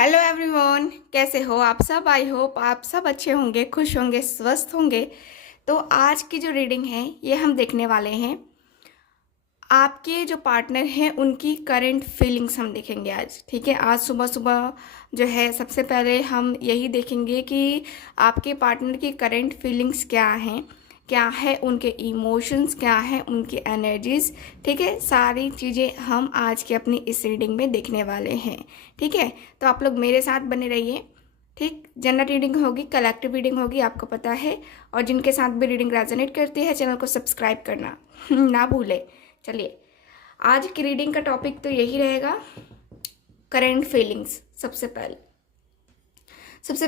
Hello everyone, कैसे हो आप सब। आई होप आप सब अच्छे होंगे, खुश होंगे, स्वस्थ होंगे। तो आज की जो रीडिंग है ये हम देखने वाले हैं। आपके जो पार्टनर हैं उनकी करंट फीलिंग्स हम देखेंगे आज। ठीक है, आज सुबह सुबह जो है सबसे पहले हम यही देखेंगे कि आपके पार्टनर की करंट फीलिंग्स क्या हैं, क्या है उनके इमोशंस, क्या है उनकी एनर्जीज। ठीक है, सारी चीज़ें हम आज की अपनी इस रीडिंग में देखने वाले हैं। ठीक है, तो आप लोग मेरे साथ बने रहिए। ठीक, जनरल रीडिंग होगी, कलेक्टिव रीडिंग होगी, आपको पता है। और जिनके साथ भी रीडिंग रेजोनेट करती है चैनल को सब्सक्राइब करना ना भूले। चलिए, आज की रीडिंग का टॉपिक तो यही रहेगा, करंट फीलिंग्स। सबसे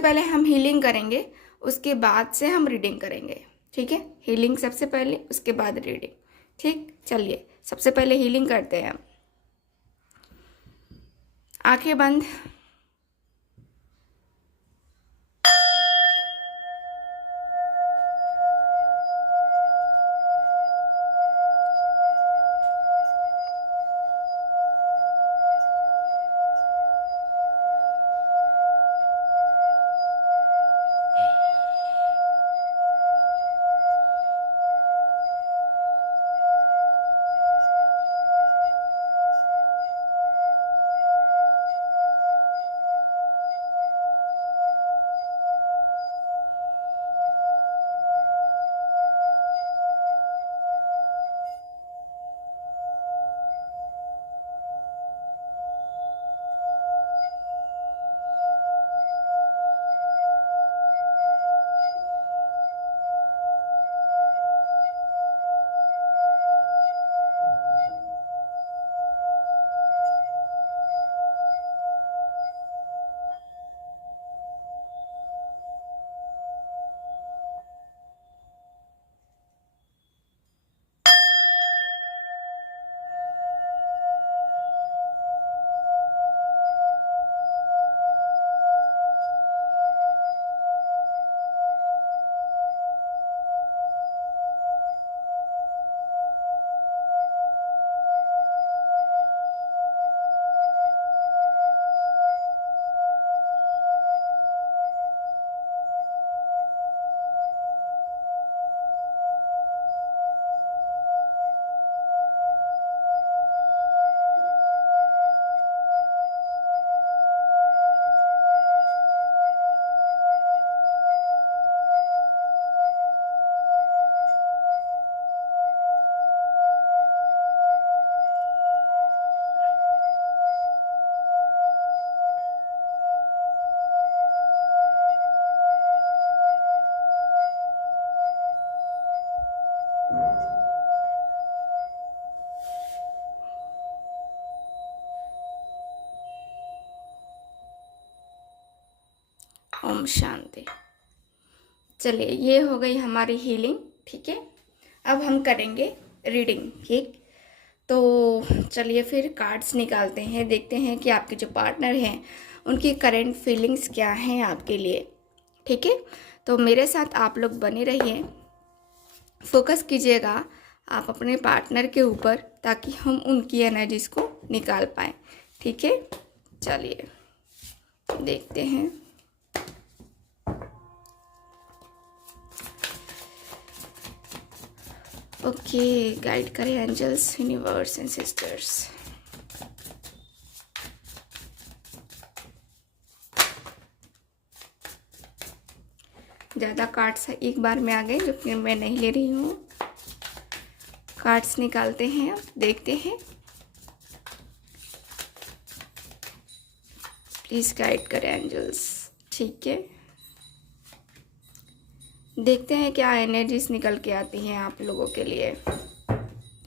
पहले हम हीलिंग करेंगे, उसके बाद से हम रीडिंग करेंगे। ठीक है, हीलिंग सबसे पहले, उसके बाद रीडिंग। ठीक, चलिए सबसे पहले हीलिंग करते हैं हम। आंखें बंद। ओम शांति। चलिए, ये हो गई हमारी हीलिंग। ठीक है, अब हम करेंगे रीडिंग। ठीक, तो चलिए फिर कार्ड्स निकालते हैं, देखते हैं कि आपके जो पार्टनर हैं उनकी करंट फीलिंग्स क्या हैं आपके लिए। ठीक है, तो मेरे साथ आप लोग बने रहिए, फोकस कीजिएगा आप अपने पार्टनर के ऊपर, ताकि हम उनकी एनर्जीज को निकाल पाएँ। ठीक है, चलिए देखते हैं। ओके, गाइड करें एंजल्स, यूनिवर्स एंड सिस्टर्स। ज़्यादा कार्ड्स एक बार में आ गए जो कि मैं नहीं ले रही हूँ। कार्ड्स निकालते हैं, अब देखते हैं। प्लीज़ गाइड करें एंजल्स। ठीक है, देखते हैं क्या एनर्जीज निकल के आती हैं आप लोगों के लिए।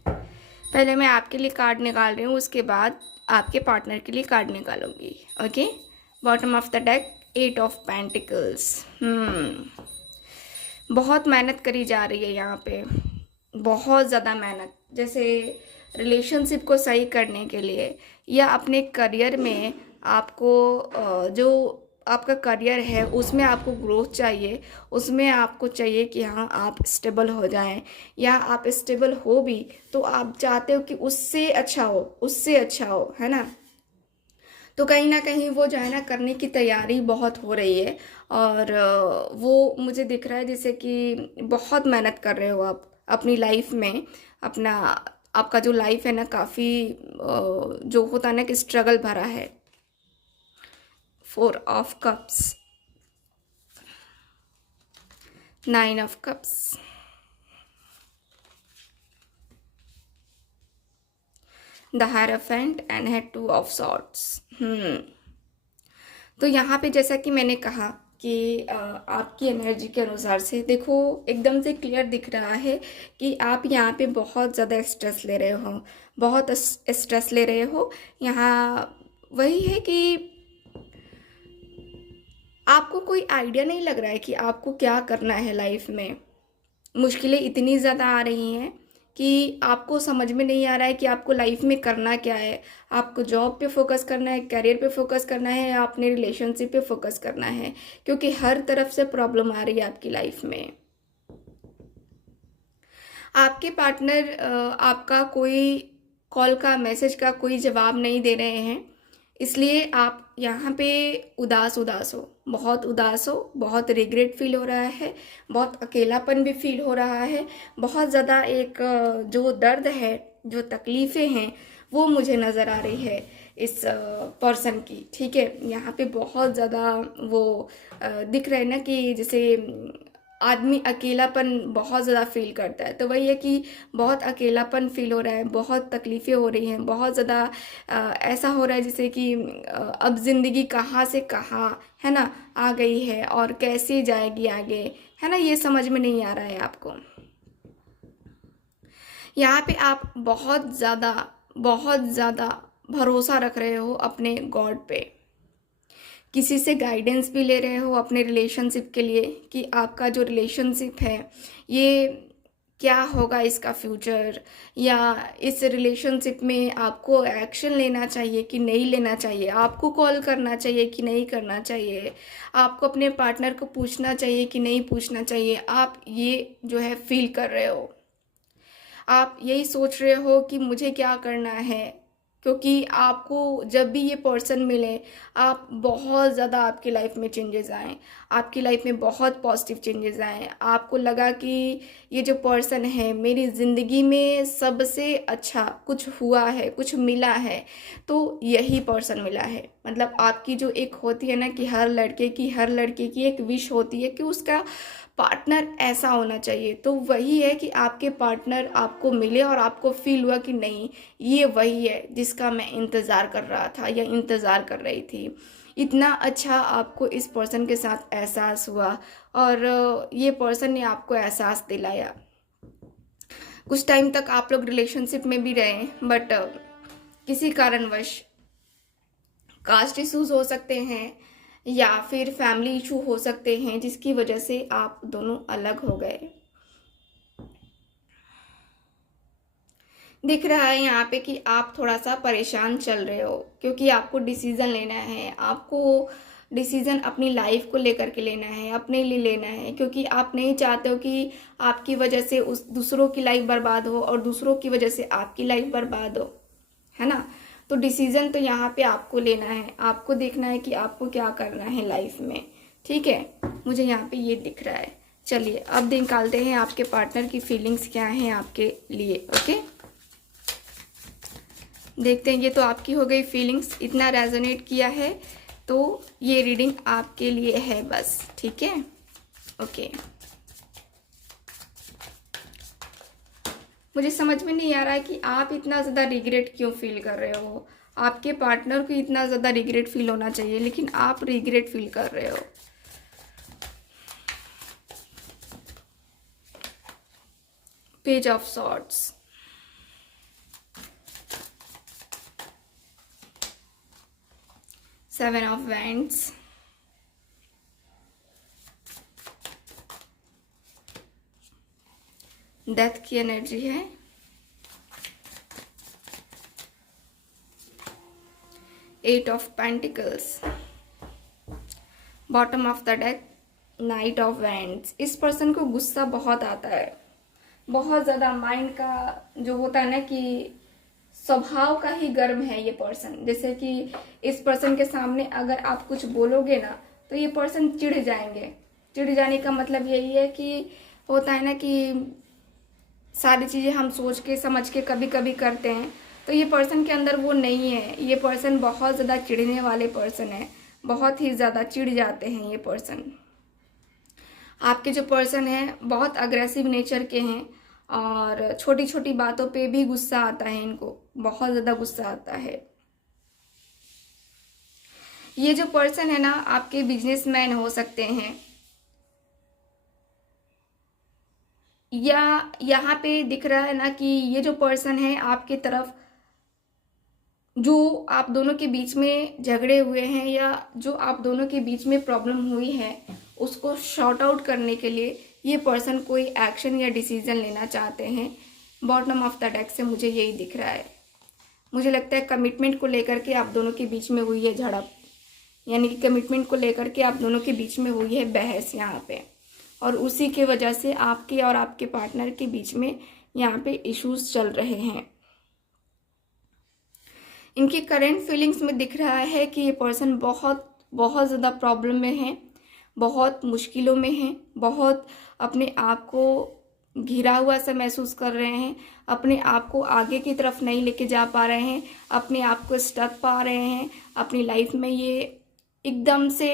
पहले मैं आपके लिए कार्ड निकाल रही हूँ, उसके बाद आपके पार्टनर के लिए कार्ड निकालूंगी। Okay, bottom of the deck, 8 of pentacles. बहुत मेहनत करी जा रही है यहाँ पे, बहुत ज़्यादा मेहनत, जैसे रिलेशनशिप को सही करने के लिए या अपने करियर में आपको जो आपका करियर है उसमें आपको ग्रोथ चाहिए, उसमें आपको चाहिए कि हाँ आप स्टेबल हो जाएं, या आप स्टेबल हो भी तो आप चाहते हो कि उससे अच्छा हो, उससे अच्छा हो, है ना। तो कहीं ना कहीं वो जो है ना करने की तैयारी बहुत हो रही है। और वो मुझे दिख रहा है जैसे कि बहुत मेहनत कर रहे हो आप अपनी लाइफ में। अपना आपका जो लाइफ है ना काफ़ी जो होता है ना कि स्ट्रगल भरा है। 4 of cups, 9 of cups, the hierophant and है 2 ऑफ सॉर्ड्स। तो यहाँ पे जैसा कि मैंने कहा कि आपकी एनर्जी के अनुसार से देखो एकदम से क्लियर दिख रहा है कि आप यहाँ पे बहुत ज़्यादा स्ट्रेस ले रहे हो, बहुत स्ट्रेस ले रहे हो। यहाँ वही है कि आपको कोई आइडिया नहीं लग रहा है कि आपको क्या करना है लाइफ में। मुश्किलें इतनी ज़्यादा आ रही हैं कि आपको समझ में नहीं आ रहा है कि आपको लाइफ में करना क्या है। आपको जॉब पे फोकस करना है, करियर पे फोकस करना है, या अपने रिलेशनशिप पे फोकस करना है, क्योंकि हर तरफ से प्रॉब्लम आ रही है आपकी लाइफ में। आपके पार्टनर आपका कोई कॉल का, मैसेज का कोई जवाब नहीं दे रहे हैं, इसलिए आप यहाँ पे उदास उदास हो, बहुत उदास हो, बहुत रिग्रेट फील हो रहा है, बहुत अकेलापन भी फील हो रहा है, बहुत ज़्यादा एक जो दर्द है, जो तकलीफ़ें हैं वो मुझे नज़र आ रही है इस पर्सन की। ठीक है, यहाँ पे बहुत ज़्यादा वो दिख रहा है ना कि जैसे आदमी अकेलापन बहुत ज़्यादा फील करता है। तो वही है कि बहुत अकेलापन फील हो रहा है, बहुत तकलीफ़ें हो रही हैं, बहुत ज़्यादा ऐसा हो रहा है जैसे कि अब ज़िंदगी कहाँ से कहाँ है ना आ गई है और कैसे जाएगी आगे, है ना, ये समझ में नहीं आ रहा है आपको। यहाँ पे आप बहुत ज़्यादा भरोसा रख रहे हो अपने गॉड पे। किसी से गाइडेंस भी ले रहे हो अपने रिलेशनशिप के लिए कि आपका जो रिलेशनशिप है ये क्या होगा, इसका फ्यूचर, या इस रिलेशनशिप में आपको एक्शन लेना चाहिए कि नहीं लेना चाहिए, आपको कॉल करना चाहिए कि नहीं करना चाहिए, आपको अपने पार्टनर को पूछना चाहिए कि नहीं पूछना चाहिए। आप ये जो है फील कर रहे हो, आप यही सोच रहे हो कि मुझे क्या करना है, क्योंकि आपको जब भी ये पर्सन मिले आप बहुत ज़्यादा आपकी लाइफ में चेंजेस आए, आपकी लाइफ में बहुत पॉजिटिव चेंजेस आए। आपको लगा कि ये जो पर्सन है मेरी ज़िंदगी में सबसे अच्छा कुछ हुआ है, कुछ मिला है, तो यही पर्सन मिला है। मतलब आपकी जो एक होती है ना कि हर लड़के की, हर लड़के की एक विश होती है कि उसका पार्टनर ऐसा होना चाहिए, तो वही है कि आपके पार्टनर आपको मिले और आपको फील हुआ कि नहीं ये वही है जिसका मैं इंतज़ार कर रहा था या इंतज़ार कर रही थी। इतना अच्छा आपको इस पर्सन के साथ एहसास हुआ और ये पर्सन ने आपको एहसास दिलाया। कुछ टाइम तक आप लोग रिलेशनशिप में भी रहे, बट किसी कारणवश कास्ट इश्यूज हो सकते हैं या फिर फैमिली इशू हो सकते हैं जिसकी वजह से आप दोनों अलग हो गए। दिख रहा है यहाँ पे कि आप थोड़ा सा परेशान चल रहे हो, क्योंकि आपको डिसीज़न लेना है, आपको डिसीज़न अपनी लाइफ को लेकर के लेना है, अपने लिए लेना है, क्योंकि आप नहीं चाहते हो कि आपकी वजह से उस दूसरों की लाइफ बर्बाद हो और दूसरों की वजह से आपकी लाइफ बर्बाद हो, है ना। तो डिसीज़न तो यहाँ पे आपको लेना है, आपको देखना है कि आपको क्या करना है लाइफ में। ठीक है, मुझे यहाँ पे ये दिख रहा है। चलिए अब निकालते हैं आपके पार्टनर की फीलिंग्स क्या हैं आपके लिए। ओके, देखते हैं। ये तो आपकी हो गई फीलिंग्स, इतना रेजोनेट किया है तो ये रीडिंग आपके लिए है बस। ठीक है, ओके। मुझे समझ में नहीं आ रहा है कि आप इतना ज़्यादा रिग्रेट क्यों फील कर रहे हो। आपके पार्टनर को इतना ज़्यादा रिग्रेट फील होना चाहिए, लेकिन आप रिग्रेट फील कर रहे हो। Page of swords, seven of wands, death की एनर्जी है, eight of pentacles, bottom of the deck, knight of wands. इस पर्सन को गुस्सा बहुत आता है, बहुत ज़्यादा। माइंड का जो होता है ना कि स्वभाव का ही गर्म है ये पर्सन। जैसे कि इस पर्सन के सामने अगर आप कुछ बोलोगे ना तो ये पर्सन चिढ़ जाएंगे। चिढ़ जाने का मतलब यही है कि होता है ना कि सारी चीज़ें हम सोच के समझ के कभी कभी करते हैं, तो ये पर्सन के अंदर वो नहीं है। ये पर्सन बहुत ज़्यादा चिढ़ने वाले पर्सन है, बहुत ही ज़्यादा चिढ़ जाते हैं ये पर्सन। आपके जो पर्सन हैं बहुत अग्रेसिव नेचर के हैं और छोटी छोटी बातों पे भी गुस्सा आता है इनको, बहुत ज़्यादा गुस्सा आता है। ये जो पर्सन है ना आपके बिजनेसमैन हो सकते हैं, या यहाँ पे दिख रहा है ना कि ये जो पर्सन है आपके तरफ, जो आप दोनों के बीच में झगड़े हुए हैं या जो आप दोनों के बीच में प्रॉब्लम हुई है उसको शॉर्ट आउट करने के लिए ये पर्सन कोई एक्शन या डिसीजन लेना चाहते हैं। बॉटम ऑफ द डेक से मुझे यही दिख रहा है। मुझे लगता है कमिटमेंट को लेकर के आप दोनों के बीच में हुई है झड़प, यानी कि कमिटमेंट को लेकर के आप दोनों के बीच में हुई है बहस यहाँ पे, और उसी के वजह से आपके और आपके पार्टनर के बीच में यहाँ पे इश्यूज चल रहे हैं। इनकी करंट फीलिंग्स में दिख रहा है कि ये पर्सन बहुत बहुत ज़्यादा प्रॉब्लम में है, बहुत मुश्किलों में है, बहुत अपने आप को घिरा हुआ सा महसूस कर रहे हैं, अपने आप को आगे की तरफ नहीं लेके जा पा रहे हैं, अपने आप को स्टक पा रहे हैं अपनी लाइफ में। ये एकदम से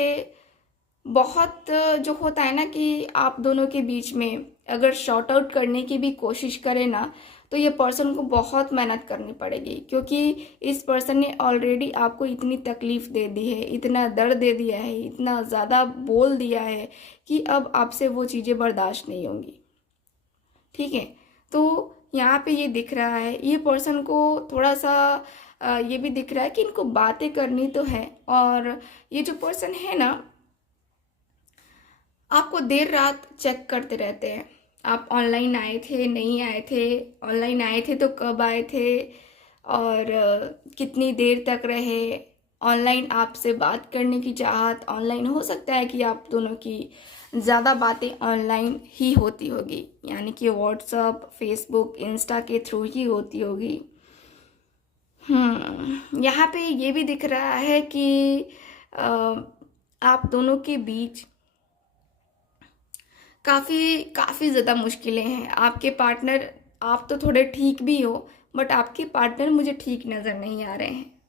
बहुत जो होता है ना कि आप दोनों के बीच में अगर शॉर्ट आउट करने की भी कोशिश करें ना तो ये पर्सन को बहुत मेहनत करनी पड़ेगी, क्योंकि इस पर्सन ने ऑलरेडी आपको इतनी तकलीफ दे दी है, इतना दर्द दे दिया है, इतना ज़्यादा बोल दिया है कि अब आपसे वो चीज़ें बर्दाश्त नहीं होंगी। ठीक है, तो यहाँ पे ये दिख रहा है ये पर्सन को थोड़ा सा ये भी दिख रहा है कि इनको बातें करनी तो है। और ये जो पर्सन है ना आपको देर रात चेक करते रहते हैं, आप ऑनलाइन आए थे नहीं आए थे, ऑनलाइन आए थे तो कब आए थे और कितनी देर तक रहे। ऑनलाइन आपसे बात करने की चाहत, ऑनलाइन हो सकता है कि आप दोनों की ज़्यादा बातें ऑनलाइन ही होती होगी, यानी कि व्हाट्सअप, फेसबुक, इंस्टा के थ्रू ही होती होगी। यहाँ पे ये भी दिख रहा है कि आप दोनों के बीच काफ़ी ज़्यादा मुश्किलें हैं। आपके पार्टनर, आप तो थोड़े ठीक भी हो बट आपके पार्टनर मुझे ठीक नज़र नहीं आ रहे हैं।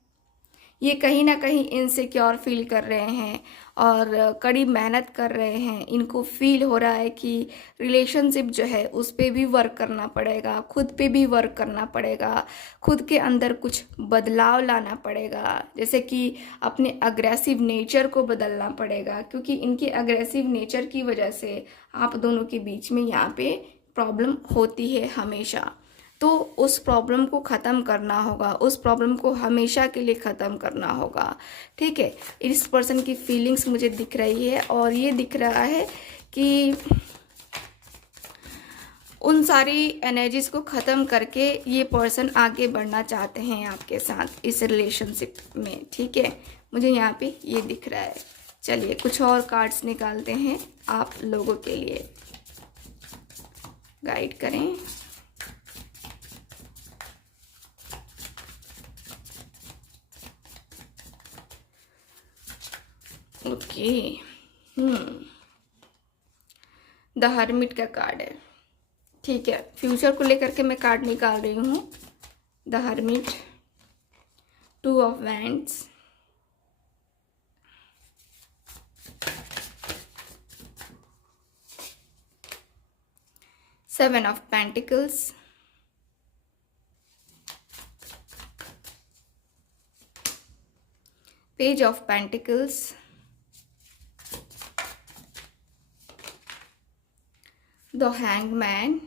ये कहीं ना कहीं इनसिक्योर फील कर रहे हैं और कड़ी मेहनत कर रहे हैं। इनको फील हो रहा है कि रिलेशनशिप जो है उस पर भी वर्क करना पड़ेगा, खुद पे भी वर्क करना पड़ेगा, खुद के अंदर कुछ बदलाव लाना पड़ेगा, जैसे कि अपने अग्रेसिव नेचर को बदलना पड़ेगा, क्योंकि इनके अग्रेसिव नेचर की वजह से आप दोनों के बीच में यहाँ पे प्रॉब्लम होती है हमेशा। तो उस प्रॉब्लम को ख़त्म करना होगा, उस प्रॉब्लम को हमेशा के लिए ख़त्म करना होगा। ठीक है, इस पर्सन की फीलिंग्स मुझे दिख रही है और ये दिख रहा है कि उन सारी एनर्जीज को ख़त्म करके ये पर्सन आगे बढ़ना चाहते हैं आपके साथ इस रिलेशनशिप में। ठीक है, मुझे यहाँ पे ये दिख रहा है। चलिए कुछ और कार्ड्स निकालते हैं आप लोगों के लिए, गाइड करें। ओके, द हर्मिट का कार्ड है। ठीक है, फ्यूचर को लेकर के मैं कार्ड निकाल रही हूँ। The hermit, 2 of wands, 7 of pentacles, page of pentacles, the hangman,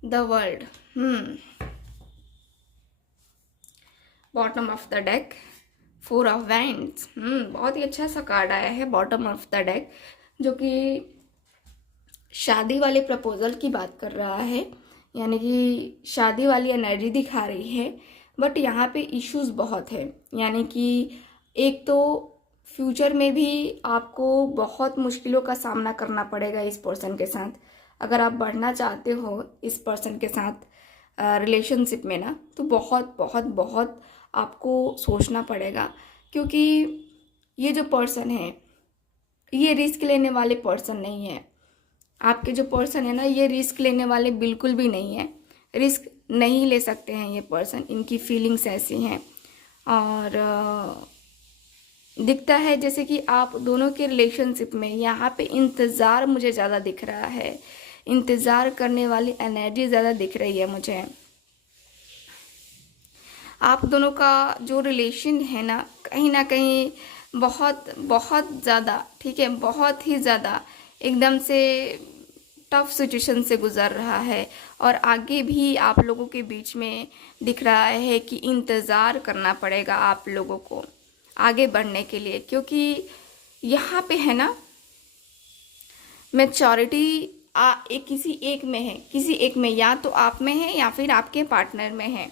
the world. Bottom of the deck, 4 of wands. बहुत ही अच्छा सा कार्ड आया है बॉटम ऑफ द डेक, जो कि शादी वाले प्रपोजल की बात कर रहा है, यानी कि शादी वाली एनर्जी दिखा रही है। बट यहाँ पे इश्यूज बहुत है, यानी कि एक तो फ्यूचर में भी आपको बहुत मुश्किलों का सामना करना पड़ेगा इस पर्सन के साथ। अगर आप बढ़ना चाहते हो इस पर्सन के साथ रिलेशनशिप में ना, तो बहुत बहुत बहुत आपको सोचना पड़ेगा, क्योंकि ये जो पर्सन है ये रिस्क लेने वाले पर्सन नहीं है। आपके जो पर्सन है ना, ये रिस्क लेने वाले बिल्कुल भी नहीं है। रिस्क नहीं ले सकते हैं ये पर्सन, इनकी फीलिंग्स ऐसी हैं। और दिखता है जैसे कि आप दोनों के रिलेशनशिप में यहाँ पे इंतज़ार मुझे ज़्यादा दिख रहा है, इंतज़ार करने वाली एनर्जी ज़्यादा दिख रही है मुझे। आप दोनों का जो रिलेशन है ना कहीं बहुत बहुत ज़्यादा, ठीक है, बहुत ही ज़्यादा एकदम से टफ सिचुएशन से गुज़र रहा है। और आगे भी आप लोगों के बीच में दिख रहा है कि इंतज़ार करना पड़ेगा आप लोगों को आगे बढ़ने के लिए, क्योंकि यहाँ पे है ना मैच्योरिटी किसी एक में है, किसी एक में, या तो आप में है या फिर आपके पार्टनर में है।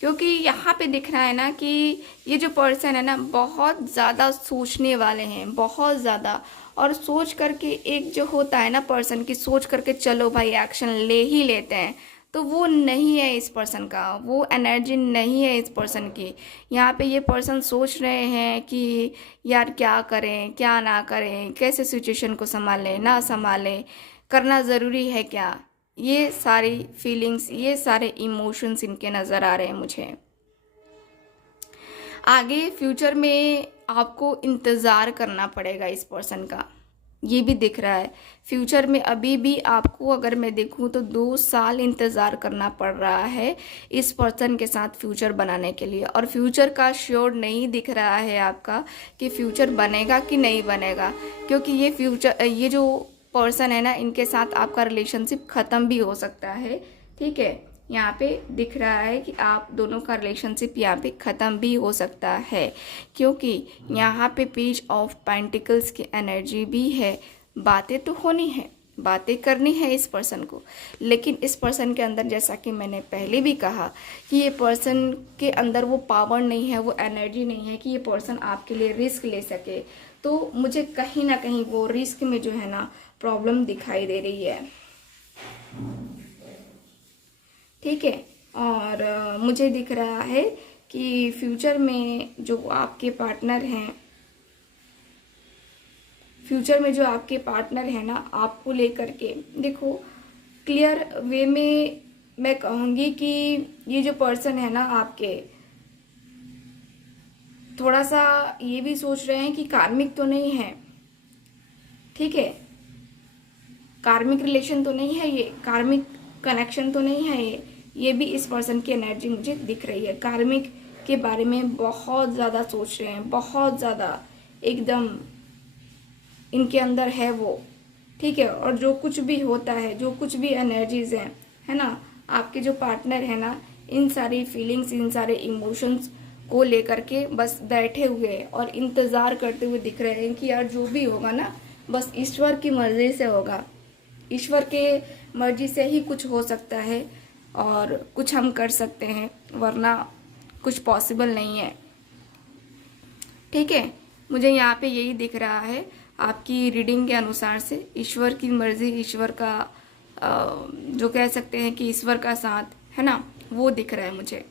क्योंकि यहाँ पे दिख रहा है ना कि ये जो पर्सन है ना बहुत ज़्यादा सोचने वाले हैं, बहुत ज़्यादा। और सोच करके एक जो होता है ना पर्सन की, सोच करके चलो भाई एक्शन ले ही लेते हैं, तो वो नहीं है इस पर्सन का, वो एनर्जी नहीं है इस पर्सन की। यहाँ पे ये पर्सन सोच रहे हैं कि यार क्या करें क्या ना करें, कैसे सिचुएशन को संभालें ना संभालें, करना ज़रूरी है क्या। ये सारी फीलिंग्स, ये सारे इमोशंस इनके नज़र आ रहे हैं मुझे। आगे फ्यूचर में आपको इंतज़ार करना पड़ेगा इस पर्सन का, ये भी दिख रहा है। फ्यूचर में अभी भी आपको अगर मैं देखूं तो 2 साल इंतज़ार करना पड़ रहा है इस पर्सन के साथ फ्यूचर बनाने के लिए। और फ्यूचर का श्योर नहीं दिख रहा है आपका कि फ्यूचर बनेगा कि नहीं बनेगा, क्योंकि ये जो पर्सन है ना, इनके साथ आपका रिलेशनशिप ख़त्म भी हो सकता है, ठीक है। यहाँ पे दिख रहा है कि आप दोनों का रिलेशनशिप यहाँ पे ख़त्म भी हो सकता है, क्योंकि यहाँ पे पेज ऑफ पेंटिकल्स की एनर्जी भी है। बातें तो होनी है, बातें करनी है इस पर्सन को, लेकिन इस पर्सन के अंदर, जैसा कि मैंने पहले भी कहा, कि ये पर्सन के अंदर वो पावर नहीं है, वो एनर्जी नहीं है कि ये पर्सन आपके लिए रिस्क ले सके। तो मुझे कहीं ना कहीं वो रिस्क में जो है ना प्रॉब्लम दिखाई दे रही है, ठीक है। और मुझे दिख रहा है कि फ्यूचर में जो आपके पार्टनर हैं, फ्यूचर में जो आपके पार्टनर है ना, आपको लेकर के देखो क्लियर वे में मैं कहूँगी कि ये जो पर्सन है ना आपके, थोड़ा सा ये भी सोच रहे हैं कि कार्मिक तो नहीं है, ठीक है, कार्मिक रिलेशन तो नहीं है, ये कार्मिक कनेक्शन तो नहीं है, ये भी इस पर्सन की एनर्जी मुझे दिख रही है। कार्मिक के बारे में बहुत ज़्यादा सोच रहे हैं, बहुत ज़्यादा एकदम इनके अंदर है वो, ठीक है। और जो कुछ भी होता है, जो कुछ भी एनर्जीज हैं, है ना, आपके जो पार्टनर है ना, इन सारी फीलिंग्स, इन सारे इमोशंस को लेकर के बस बैठे हुए और इंतज़ार करते हुए दिख रहे हैं कि यार जो भी होगा ना बस ईश्वर की मर्ज़ी से होगा, ईश्वर के मर्जी से ही कुछ हो सकता है और कुछ हम कर सकते हैं, वरना कुछ पॉसिबल नहीं है, ठीक है। मुझे यहाँ पे यही दिख रहा है आपकी रीडिंग के अनुसार से, ईश्वर की मर्जी, ईश्वर का जो कह सकते हैं कि ईश्वर का साथ है ना, वो दिख रहा है मुझे।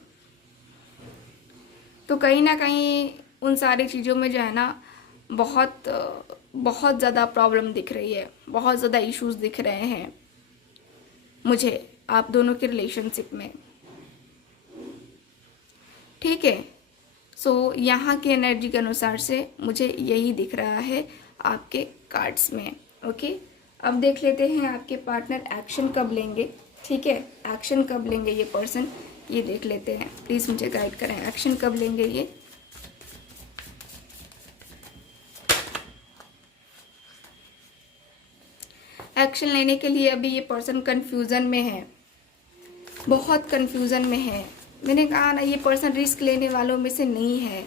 तो कहीं ना कहीं उन सारी चीज़ों में जो है ना बहुत बहुत ज़्यादा प्रॉब्लम दिख रही है, बहुत ज़्यादा इश्यूज दिख रहे हैं मुझे आप दोनों के रिलेशनशिप में, ठीक है। सो यहाँ की एनर्जी के अनुसार से मुझे यही दिख रहा है आपके कार्ड्स में, ओके। अब देख लेते हैं आपके पार्टनर एक्शन कब लेंगे, ठीक है, एक्शन कब लेंगे ये पर्सन, ये देख लेते हैं। प्लीज़ मुझे गाइड करें, एक्शन कब लेंगे ये। एक्शन लेने के लिए अभी ये पर्सन कंफ्यूजन में है, बहुत कंफ्यूजन में है। मैंने कहा ना ये पर्सन रिस्क लेने वालों में से नहीं है।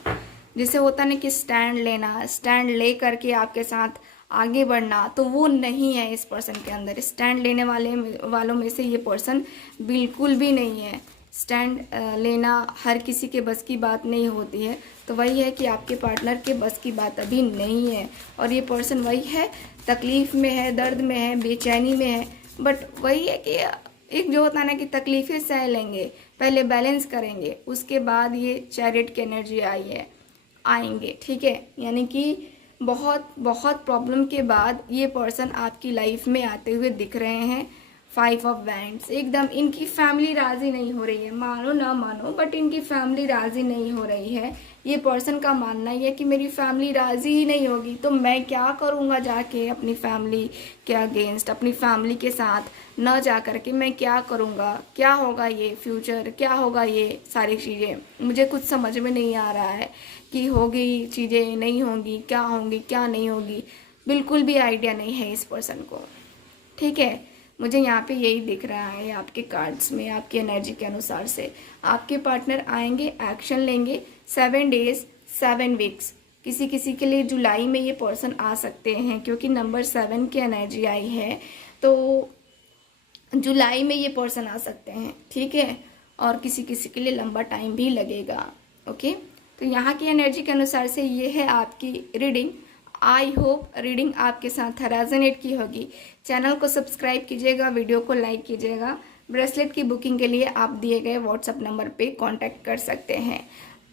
जैसे होता ना कि स्टैंड लेना, स्टैंड ले करके आपके साथ आगे बढ़ना, तो वो नहीं है इस पर्सन के अंदर। स्टैंड लेने वालों में से ये पर्सन बिल्कुल भी नहीं है। स्टैंड लेना हर किसी के बस की बात नहीं होती है। तो वही है कि आपके पार्टनर के बस की बात अभी नहीं है, और ये पर्सन वही है, तकलीफ़ में है, दर्द में है, बेचैनी में है, बट वही है कि एक जो होता है ना कि तकलीफ़ें सह लेंगे, पहले बैलेंस करेंगे, उसके बाद ये चैरिट की एनर्जी आई है, आएंगे, ठीक है। यानी कि बहुत बहुत प्रॉब्लम के बाद ये पर्सन आपकी लाइफ में आते हुए दिख रहे हैं। 5 ऑफ वैंड्स, एकदम इनकी फैमिली राज़ी नहीं हो रही है, मानो ना मानो बट इनकी फैमिली राज़ी नहीं हो रही है। ये पर्सन का मानना ही है कि मेरी फैमिली राज़ी ही नहीं होगी तो मैं क्या करूँगा जाके अपनी फैमिली के अगेंस्ट, अपनी फैमिली के साथ न जा कर के मैं क्या करूँगा, क्या होगा ये फ्यूचर, क्या होगा ये सारी चीज़ें, मुझे कुछ समझ में नहीं आ रहा है कि होगी चीज़ें, नहीं होंगी, क्या होंगी क्या नहीं होगी, बिल्कुल भी आइडिया नहीं है इस पर्सन को, ठीक है। मुझे यहाँ पे यही दिख रहा है आपके कार्ड्स में, आपकी एनर्जी के अनुसार से आपके पार्टनर आएंगे, एक्शन लेंगे। 7 डेज 7 वीक्स, किसी किसी के लिए जुलाई में ये पर्सन आ सकते हैं क्योंकि नंबर 7 की एनर्जी आई है, तो जुलाई में ये पर्सन आ सकते हैं, ठीक है। और किसी किसी के लिए लंबा टाइम भी लगेगा, ओके। तो यहाँ की एनर्जी के अनुसार से ये है आपकी रीडिंग। आई होप रीडिंग आपके साथ रेजोनेट की होगी। चैनल को सब्सक्राइब कीजिएगा, वीडियो को लाइक कीजिएगा। ब्रेसलेट की बुकिंग के लिए आप दिए गए व्हाट्सएप नंबर पे कांटेक्ट कर सकते हैं।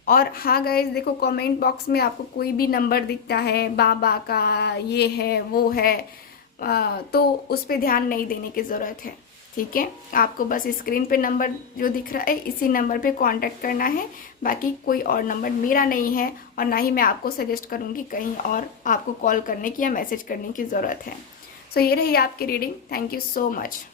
और हाँ गाइस, देखो कमेंट बॉक्स में आपको कोई भी नंबर दिखता है, बाबा का, ये है वो है, तो उस पर ध्यान नहीं देने की ज़रूरत है, ठीक है। आपको बस स्क्रीन पे नंबर जो दिख रहा है इसी नंबर पे कांटेक्ट करना है, बाकी कोई और नंबर मेरा नहीं है और ना ही मैं आपको सजेस्ट करूँगी कहीं और आपको कॉल करने की या मैसेज करने की ज़रूरत है। सो ये रही आपकी reading. Thank you so much.